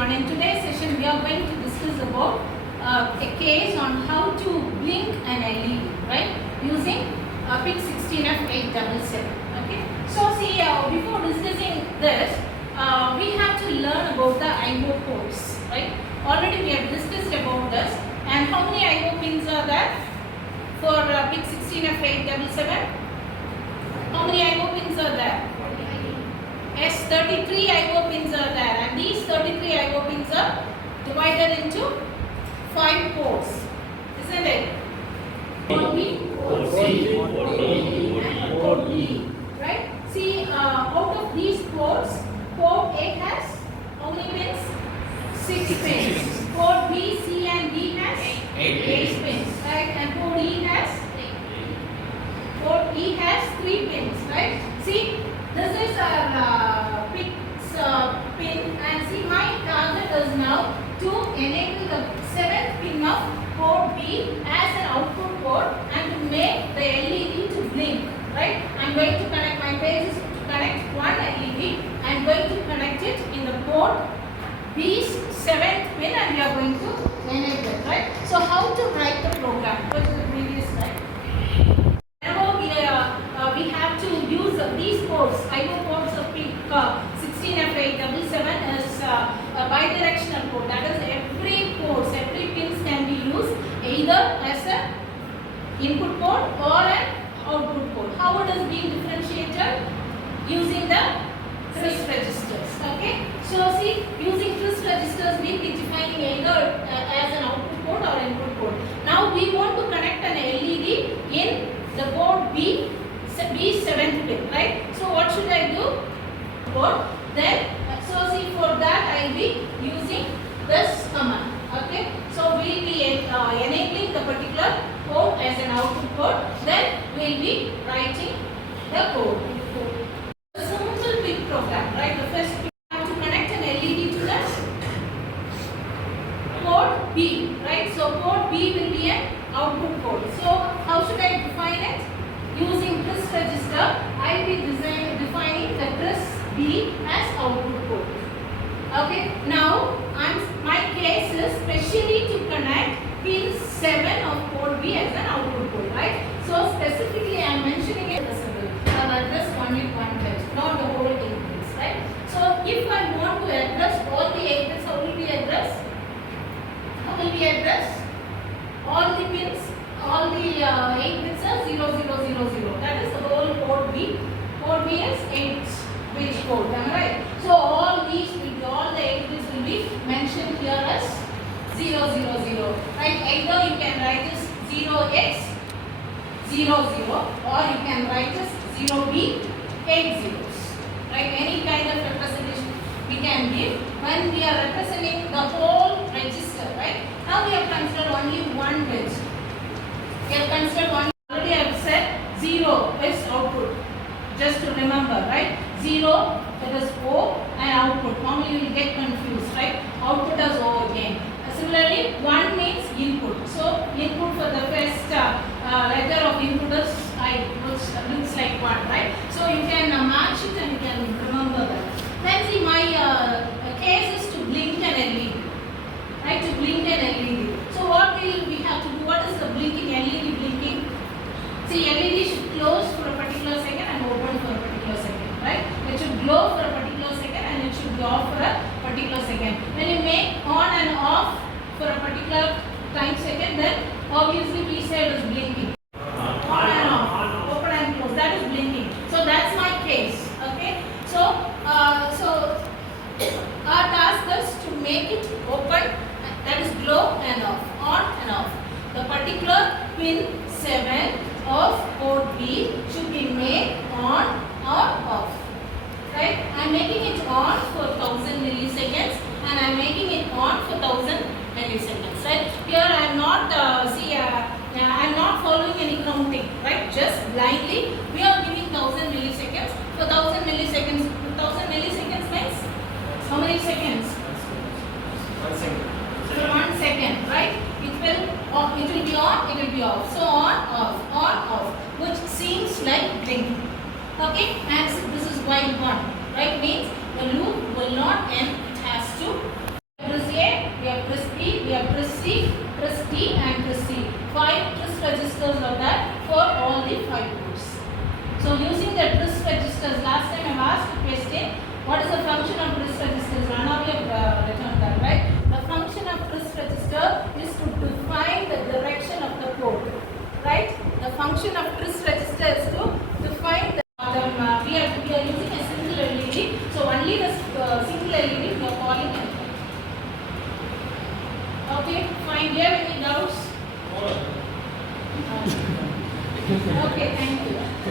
everyone. In today's session, we are going to discuss about a case on how to blink an LED, right? Using PIC16f877. Okay. So see, before discussing this, we have to learn about the I/O ports, right? Already we have discussed about this. And how many I/O pins are there for PIC16f877? How many I/O pins are there? Yes, 33 I/O pins are there, and these 33 I/O pins are divided into 5 ports, isn't it? Port B, port C, port D, and port E. Right? See, out of these ports, port A has how many pins? 6 pins. Port B, C, and D has 8 pins, right? And port E has 3 pins, right? See. This is our pin, and see, my target is now to enable the 7th pin of port B as an output port and to make the LED to blink, right? I am going to connect, my page is to connect one LED. I am going to connect it in the port B's 7th pin, and we are going to enable it, right? So how to write the program? Go to the previous slide. We have to use these ports. I/O ports of PIC16f877 is a bidirectional port. That is, every pins can be used either as an input port or an output port. How it is being differentiated? Using the CRISP registers. Okay. So see, using CRISP registers, we will be defining either as an output port or input port. Now we want to connect an LED in the port B 7th pin, right? So what should I do? Port. Then, so see, for that I will be using this command. Okay. So we will be enabling the particular port as an output port. Then we will be writing the code. A simple PIC program, right? The first we have to connect an LED to the port B, right? So port B will be an output port. So how should I define it? Using CRISP register, I will be defining the CRISP B as output port. Okay. Now, my case is specially to connect pin 7 of port B as an output port, right? So specifically, I am mentioning it as address only one bit, not the whole 8 bits, right? So if I want to address all the 8 bits, how will we address? All the pins. All the 8 bits are 0, 0, 0, 0. That is the whole port B. Port B is 8-bit port. Am I right? So all the 8 bits will be mentioned here as 0, 0, 0. Right? Either you can write this 0x 0, 0, or you can write this 0b 8 zeros. Right? Any kind of representation we can give when we are representing the whole register. Right? Now we have considered only one bit. We have considered one. Already I have said 0 is output. Just to remember, right? 0, that is O, and output. Normally you will get confused, right? Output as O again. Similarly, 1 means input. So input for the first letter of input is I, which looks like 1, right? So you can match it and you can remember that. Then see, my case is to blink an LED. Right? To blink an LED. So what will we have to do? What is the blinking, LED blinking? See, LED should close for a particular second and open for a particular second, right? It should glow for a particular second and it should go off for a particular second. When you make on and off for a particular time second, then obviously we said is blinking. On and off, open and close, that is blinking. So that's my case, okay? So, our task is to make it open, that is glow and off, on and off. The particular pin 7 of port B should be made on or off. Right? I am making it on for 1000 milliseconds and I am making it on for 1000 milliseconds. Right? Here I am not I am not following any counting. Right? Just blindly we are giving 1000 milliseconds. For 1000 milliseconds, 1000 milliseconds means how many seconds? 1 second. So 1 second, right? It will be on, it will be off. So on, off, which seems like blinking. Okay, and this is while 1, right? Means the loop will not end, it has to registers are there for all the 5 ports. So using the risk registers, last time I asked a question, what is the function of risk registers? Now we have written that, right? The function of risk register is to define the direction of the port, right? The function of risk register is to define the we are using a single LED, so only the single LED we are calling it. Okay, fine. Do you have any doubts? Okay, thank you.